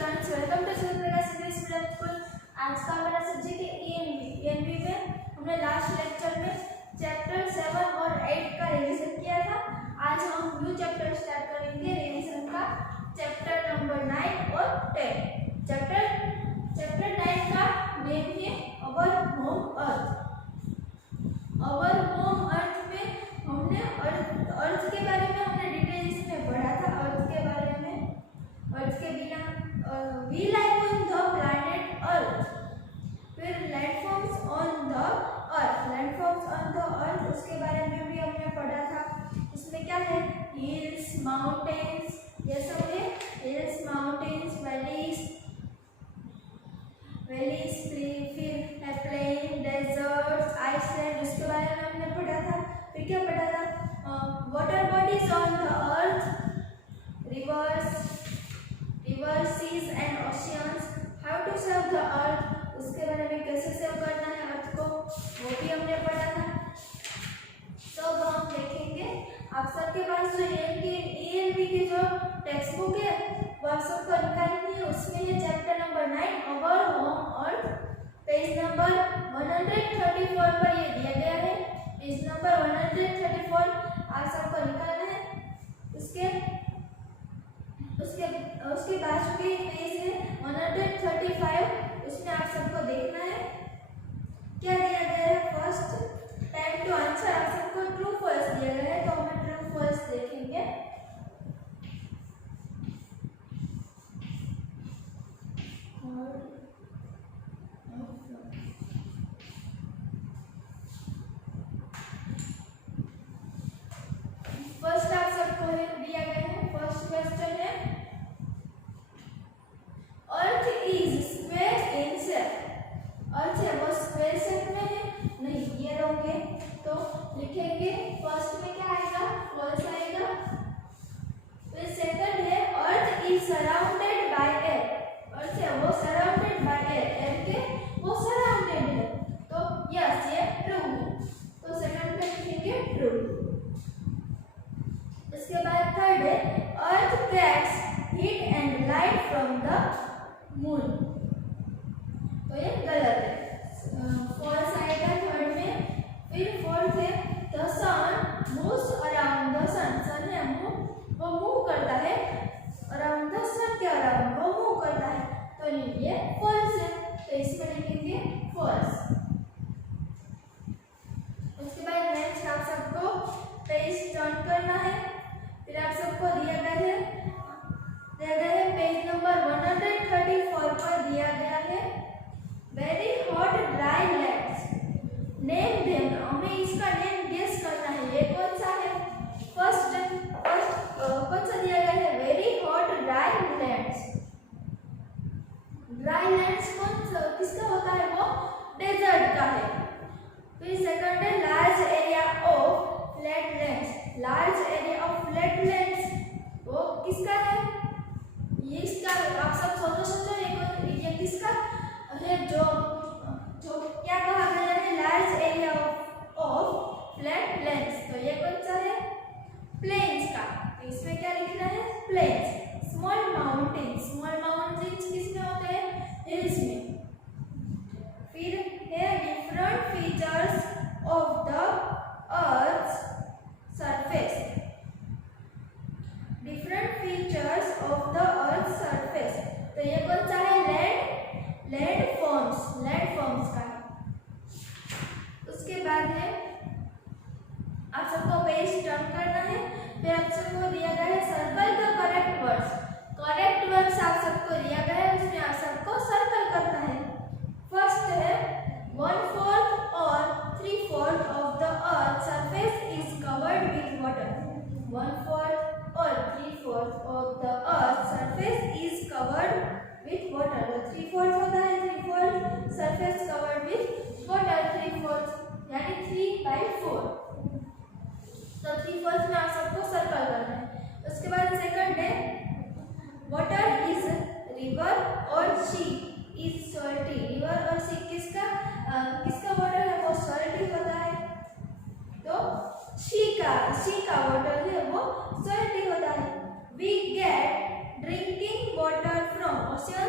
Students, welcome to Suryaprakash English medium school. आज का हमारा सब्जेक्ट है ईएनवी में हमने लास्ट लेक्चर में चैप्टर 7 और 8 का रिवीजन किया था। आज हम न्यू चैप्टर स्टार्ट करेंगे रिवीजन का, चैप्टर नंबर 9 और 10। चैप्टर 9 का नेम है our home earth. Our home अर्थ में हमने अर्थ के बारे में हमने डिटेल इसमें पढ़ा था। अर्थ के बारे में, अर्थ के बिना we live on the planet earth, फिर landforms on the earth, landforms on the earth उसके बारे में भी हमने पढ़ा था। इसमें क्या है, हिल्स, माउंटेन्स, ये सब है। हिल्स, माउंटेन्स, वैलीज, फिर है प्लेन, डेजर्ट्स, आइसलैंड, उसके बारे में हमने पढ़ा था। फिर क्या पढ़ा था, water bodies on the earth, rivers, seas and oceans, how to serve the earth, उसके बारे में कैसे सर्व करना है अर्थ को, वो भी हमने पढ़ा था। तो अब हम देखेंगे, आप सबके पास जो ईएनवी की जो टेक्स्ट बुक है वो आप सबको निकालनी है। उसमें है chapter number 9 our home earth, page number 134 पर ये दिया गया है। पेज नंबर 134 आप सबको निकालना है। उसके बाजू के पेज है 135, उसमें आप सबको देखना है क्या दिया गया है। फर्स्ट टाइम टू आंसर आप सबको ट्रू फॉल्स दिया गया है, तो हम ट्रू फॉल्स देखेंगे। फर्स्ट आप सबको दिया गया है, फर्स्ट क्वेश्चन है earth is square in shape. Earth है वो स्क्वायर शेप में है, नहीं ये रॉन्ग है, तो लिखेंगे फर्स्ट में क्या आएगा, फॉल्स आएगा। फिर सेकंड है earth is surrounded by air. Earth है वो सराउंडेड बाय एयर, एयर के वो सराउंडेड है, तो यस ये ट्रू है, तो सेकंड पे लिखेंगे ट्रू। इसके बाद थर्ड है earth gets heat and light from the moon, तो ये गलत है, फॉल्स आएगा थर्ड में। फिर फोर्थ है the sun moves around the sun. Sun है वो मूव करता है अराउंड द सन के अराउंड वो मूव करता है, तो ये फॉल्स है, तो इसमें लिखेंगे फॉल्स। उसके बाद नेक्स्ट आप सबको पेज टर्न करना है। फिर आप सबको दिया गया है पेज नंबर 134 पर दिया गया है very hot dry lands, name them. हमें इसका नेम गेस करना है, ये कौन सा है। फर्स्ट कौन सा दिया गया है, very hot dry lands. Dry lands किसका होता है, वो डेजर्ट का है। फिर सेकंड है large area of flat lands. Large area of flat lands वो किसका है, ये इसका आप सब सोचो ये किसका है, जो क्या कहा गया है, large area of flat lands, तो ये कौन सा है, प्लेन्स का, तो इसमें क्या लिखना है, प्लेन्स। स्मॉल माउंटेन्स किसमें होते हैं, हिल्स में। फिर है different features of the earth surface, different features of the earth surface, तो ये कौन सा है, लैंडफॉर्म्स का है। उसके बाद है आप सबको पेज टर्न करना है। फिर आप सबको दिया गया है circle the correct words. Correct words आप सबको दिया गया है, उसमें आप सबको सर्कल करना है। फर्स्ट है 1/4 और 3/4 of the earth surface is covered with water. 1/4 और 3/4 of the earth surface is covered with water. 3/4 होता है, 3/4 सरफेस कवर्ड विथ वाटर, 3/4 यानी 3/4, तो 3/4 में आप सबको सर्कल करना है। उसके बाद सेकंड है वाटर इज रिवर और सी इज सॉल्टी। रिवर और सी किसका वाटर है, वो सॉल्टी होता है, तो सी का वाटर है वो सॉल्टी होता है। We get drinking water from ocean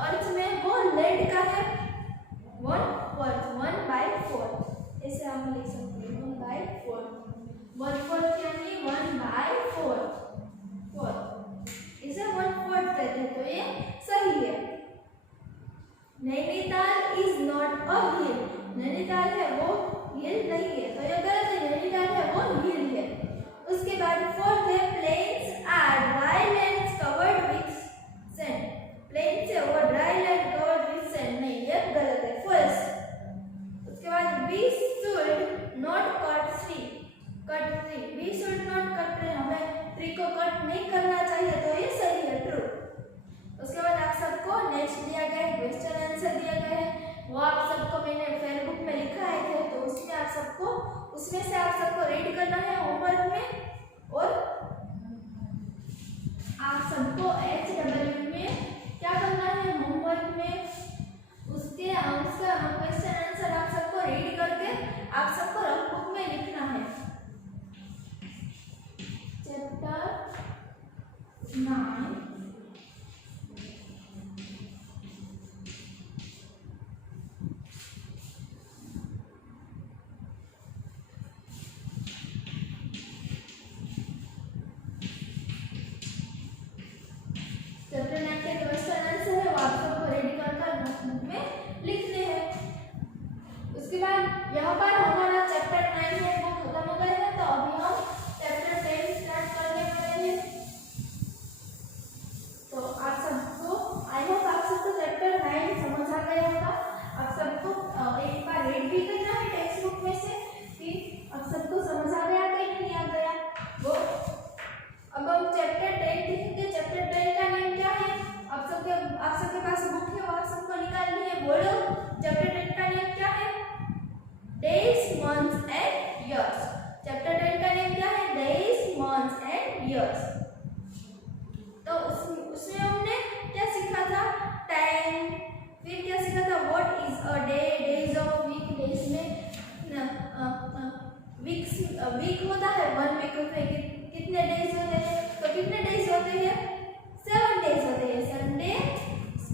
earth में वो लेड का है 1/4 ऐसे हम लिख सकते हैं 1/4 1/4 यानी 1/4 इसे 1/4 कहते हैं, तो ये सही है। नैनीताल इज नॉट अ हिल, नैनीताल है वो हिल नहीं है, तो ये गलत है, नैनीताल है वो हिल है। उसके बाद फोर्थ है plains are dry lands covered with sand, plain से वो dry land covered with sand नहीं, ये गलत है, फॉल्स। उसके बाद we should not cut tree, we should not cut tree, हमें ट्री को कट नहीं करना चाहिए, तो ये सही है, ट्रू। उसके बाद आप सबको नेक्स्ट दिया गया है, क्वेश्चन आंसर दिया गया है, वो आप सबको मैंने फेसबुक में लिखा है, तो उसमें आप सबको, उसमें से आप सबको रीड करना है होमवर्क में, और आप सबको HW में क्या करना है होमवर्क में, उसका क्वेश्चन आंसर आप सबको रीड करके आप सबको नोटबुक में लिखना है। चैप्टर 9 चैप्टर 9 के क्वेश्चन आंसर है, वो आप सबको रेडी कर नोटबुक में लिखने हैं। उसके बाद यहाँ पर हमारा चैप्टर 9 है वो खत्म हो गया है, तो अभी हम चैप्टर 10 स्टार्ट करने वाले हैं। तो आप सबको, आई होप आप सबको चैप्टर 9 समझ आ गया होगा। आप सबको एक बार रीड भी करना है टेक्स्ट बुक में से कि आप सबको समझ आ गया कि नहीं आ गया वो। अब हम चैप्टर 10 देखेंगे। चैप्टर 10 का नेम क्या है? आप सबके पास बुक है, वो आप सबको निकालनी है। बोलो, चैप्टर 10 का नेम क्या है? Days, months and years. Chapter 10 का नेम क्या है? Days, months and years. तो उसमें हमने क्या सीखा था? टाइम, फिर क्या सीखा था? What is a day, days of week, days में वीक होता है, 1 वीक में कितने डेज होते हैं? तो कितने डेज होते हैं? 7 डेज होते हैं। संडे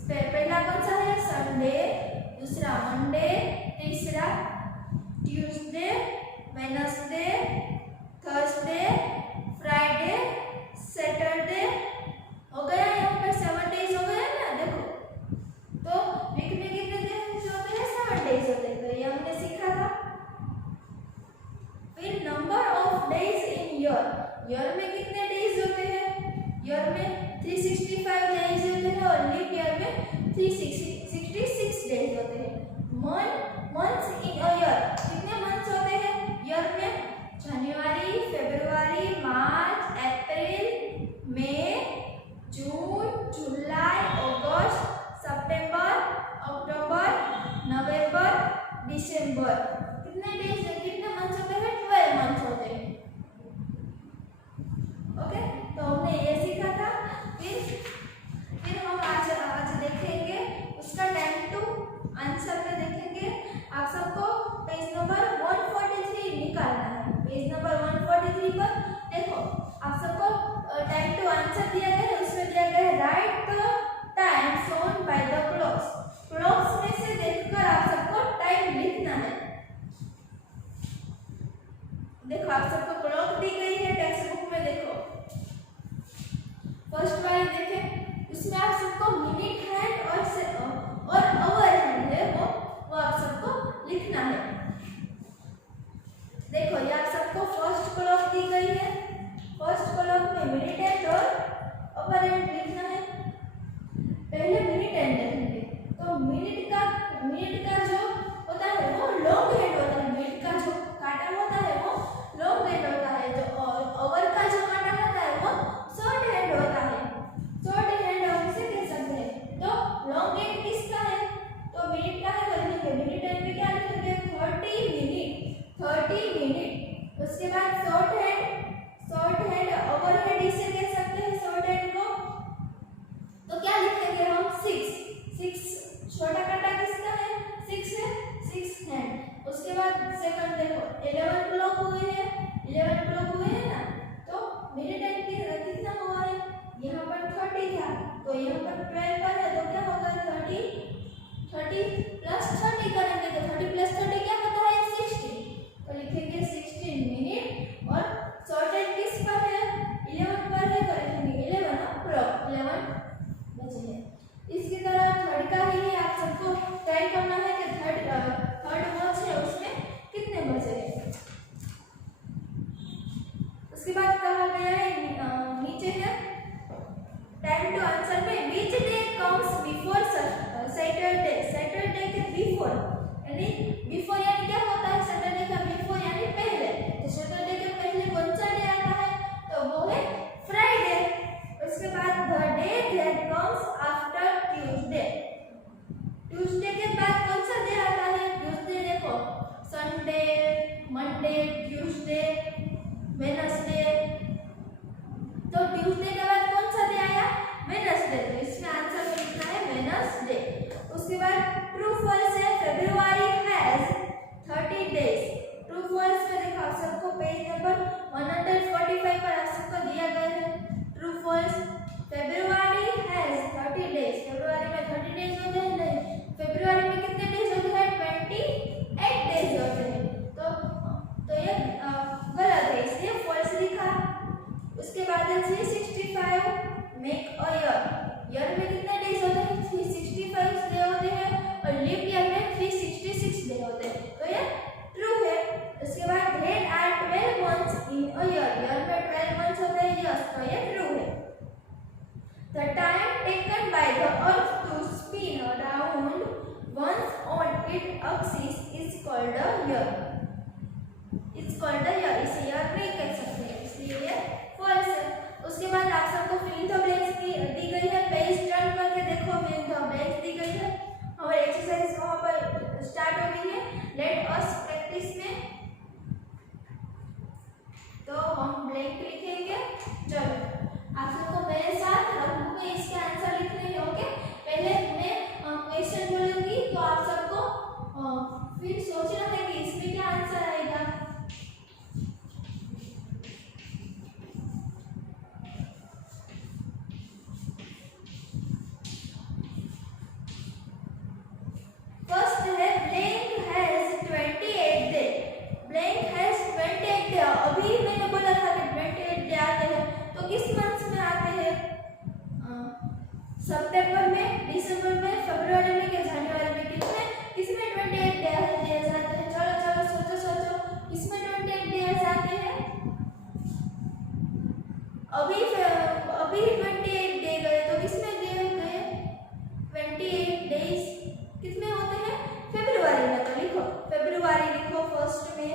पहला कौन सा है? संडे, दूसरा मंडे, तीसरा Tuesday, Wednesday, Thursday, Friday, Saturday. हो गया यहाँ पर 7 डेज हो गया ना, देखो। तो वीक में कितने डेज होते हैं? 7 डेज होते हैं, तो ये हमने सीखा था। फिर number of days in year, year में कितने डेज होते हैं? ईयर में 365 डेज होते हैं, और लीप ईयर में 366 डेज होते हैं। मंथ्स इन अ ईयर, कितने मंथ्स होते हैं ईयर में? जनवरी, फरवरी, मार्च, अप्रैल, मई, जून, जुलाई, अगस्त, सितंबर, अक्टूबर, नवंबर, दिसंबर। कितने डेज, कितने मंथ्स होते हैं? 12 मंथ्स होते हैं। ओके, तो हमने ये सीखा था। फिर हम आज देखेंगे उसका टाइम टू आंसर में देखेंगे। आप सबको पेज नंबर 143 निकालना है। पेज नंबर 143 पर देखो, आप सबको टाइम टू आंसर दिया गया है। उसमें दिया गया है right the time shown by the clocks. Clocks में से देखकर आप सबको टाइम लिखना है। देखो, आप सबको क्लॉक दी गई है टेक्स्ट बुक में, देखो फर्स्ट वाले देखें, उसमें आप सबको मिनट हैंड और आवर हैंड है वो आप सबको लिखना है। देखो, ये आप सबको फर्स्ट क्लॉक दी गई है। फर्स्ट क्लॉक में मिनट हैंड और आवर हैंड लिखना है। पहले मिनट हैंड लिखेंगे, तो मिनट का जो होता है वो लॉन्ग हैंड होता है। मिनट का जो कांटा होता है वो लॉन्ग हैंड होता है, जो आवर का जो कांटा होता है वो शॉर्ट हैंड होता है। शॉर्ट हैंड हम इसे कह सकते हैं। तो लॉन्ग हैंड किसका है? तो मिनट का है, तो लिखेंगे मिनट हैंड में क्या लिखेंगे? 30 मिनट, 30 मिनट। उसके बाद शॉर्ट हैंड आवर हैंड इसे कह सकते हैं शॉर्ट हैंड को। तो क्या लिखेंगे हम? 6 छोटा कांटा किसका है? 6 है, 6 हैंड। उसके बाद सेकंड देखो, 11 क्लॉक हुए हैं, 11 क्लॉक हुए हैं ना, तो मिनट हैंड कितना हुआ है? यहाँ पर 30 था, तो यहाँ पर 12 पर है, तो क्या होगा? उसके बाद ट्रू फॉल्स है February has 30 days. True false में देखो आप सबको पेज नंबर 145 पर आप सबको दिया गया है true false. February has 30 days, February में 30 डेज होते हैं नहीं, फेब्रुअरी में कितने डेज होते हैं 28 डेज होते हैं। तो ये गलत है इसलिए फॉल्स लिखा। उसके बाद है 365 मेक अ ईयर में कितने डेज होते हैं 365 डे होते हैं और लीप ईयर में 366 डे होते हैं, तो ये ट्रू है। उसके बाद there are 12 months in a year में 12 मंथ्स होते हैं, यस, तो ये ट्रू है। The time taken by the earth to spin around once on it axis is called a year. It's called a year, इसे ईयर नहीं कह सकते, इसलिए ये फॉल्स है। उसके बाद आप सबको फिल इन द ब्लैंक्स की दी गई है, पेज टर्न करके देखो, फिल इन द ब्लैंक्स दी गई है। हमारी एक्सरसाइज वहां पर स्टार्ट हो गई है, लेट अस प्रैक्टिस में। तो हम ब्लैंक लिखेंगे, चलो आप सबको मेरे साथ नोटबुक में इसके आंसर लिखने हैं, ओके। पहले मैं क्वेश्चन बोलूंगी तो आप सबको फिर सोचना है कि इसमें क्या आंसर आएगा। फर्स्ट है blank has 28 day. Blank has 28 day, अभी मैंने बोला था कि 28 डे आते हैं, तो किस मंथ में आते हैं? सितंबर में, दिसंबर में, फरवरी में या जनवरी में? किसमें 28 डे आते हैं? चलो चलो सोचो किसमें 28 डेज आते हैं? अभी 28 डे गए, तो किसमें डे गए 28 डेज किसमें होते हैं? फरवरी में। तो लिखो फरवरी, लिखो फर्स्ट में।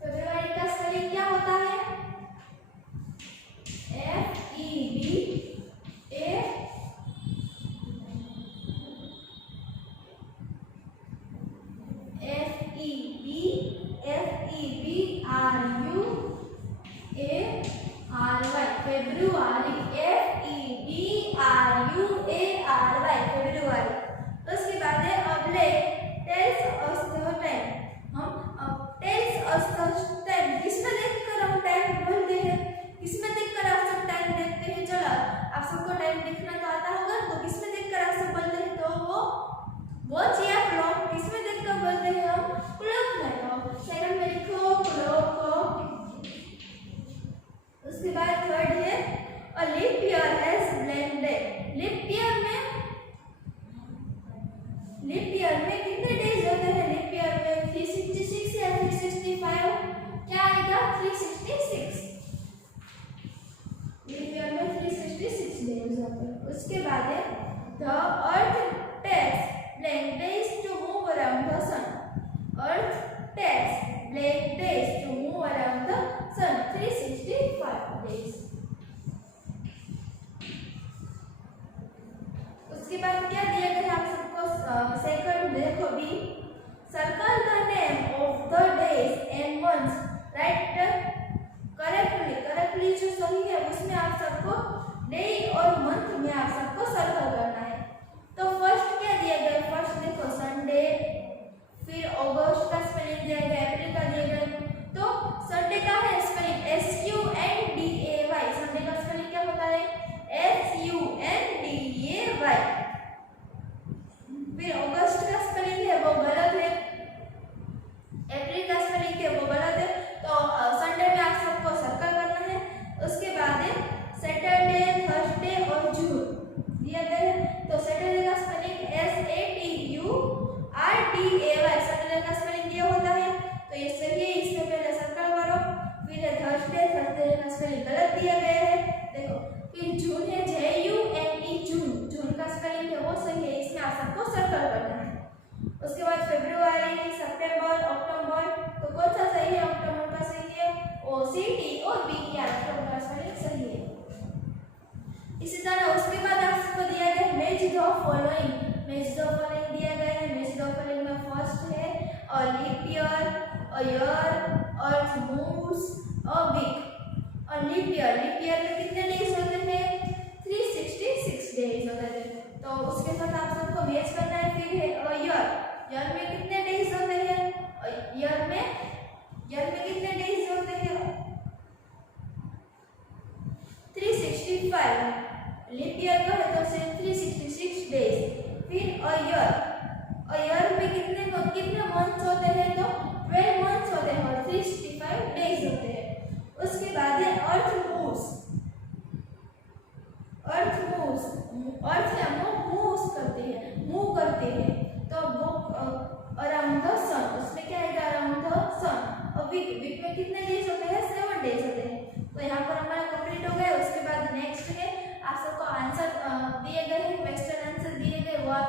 फरवरी का स्पेलिंग क्या होता है? फेब्रुअरी। उसके बाद है अब्लेक टेल्स अस द टाइम। हम टेल्स अस द टाइम किसमें देखकर हम टाइम बोलते हैं? किसमें देखकर आप सब टाइम देखते हैं? चलो आप सबको टाइम देखना तो आता होगा, तो किसमें देखकर आप सब बोलते हैं? तो वो वॉच या क्लॉक, किसमें देखकर बोलते हैं हम? क्लॉक में। तो सेकंड में लिखो क्लॉक। उसके बाद थर्ड है a leap year has blank day. Leap year में कितने डेज होते हैं? लीप ईयर में 366 या 365? क्या आएगा? 366। लीप ईयर में 366 डेज होते हैं। उसके बाद है the earth takes blank days to move around the sun. Earth takes blank days to move around the sun, 365 days. उसके बाद क्या दिया गया है आप सबको? सेकंड देखो B, circle the name of the days and months, write correctly जो सही है उसमें आप सबको डे और मंथ में आप सबको सर्कल करना है। तो फर्स्ट क्या दिया गया? फर्स्ट देखो संडे, फिर अगस्त का स्पेलिंग दिया गया, अप्रैल का दिया गया। तो संडे का है स्पेलिंग SUNDAY। संडे का स्पेलिंग क्या होता है? SUNDAY। फिर अगस्त का स्पेलिंग है वो गलत है, अप्रैल का स्पेलिंग है वो गलत है, तो संडे में आप सबको सर्कल करना है। उसके बाद है सैटरडे, थर्सडे और जून दिया गया है। तो सैटरडे का स्पेलिंग SATURDAY, सैटरडे का स्पेलिंग ये होता है, तो ये सही है, इसमें पहले सर्कल करो। फिर है थर्सडे का स्पेलिंग गलत दिया गया है, देखो। फिर जून है JUNE, जून का स्पेलिंग है वो सही है, इसमें आप सबको सर्कल करना है। उसके बाद फरवरी, सितंबर, अक्टूबर, तो कौन सा सही है? अक्टूबर का सही है, OCTOBER, अक्टूबर का स्पेलिंग सही है। इसी तरह उसके बाद आप सबको दिया गया match the following. Match the following दिया गया है। मैच द फॉलोइंग में फर्स्ट है a leap year, a year, earth moves, a week. Leap year में कितने डेज होते हैं? 366 डेज होते हैं। तो उसके साथ आप सबको ईयर में कितने डेज होते हैं? ईयर में कितने डेज होते हैं? 365। लीप ईयर कहे तो सिर्फ 366 डेज। फिर ईयर में कितने मंथ्स होते हैं? तो 12 मंथ्स होते हैं और 365 डेज होते हैं। उसके बाद है अर्थ मूव्स या मूव करती है तो वो अराउंड द सन, उसमें क्या है? अराउंड द सन। और वीक में कितने डेज होते हैं? 7 डेज होते हैं। तो यहाँ पर हमारा कंप्लीट हो गया। उसके बाद नेक्स्ट है आप सबको आंसर दिए गए हैं, क्वेश्चन आंसर दिए गए, वो आप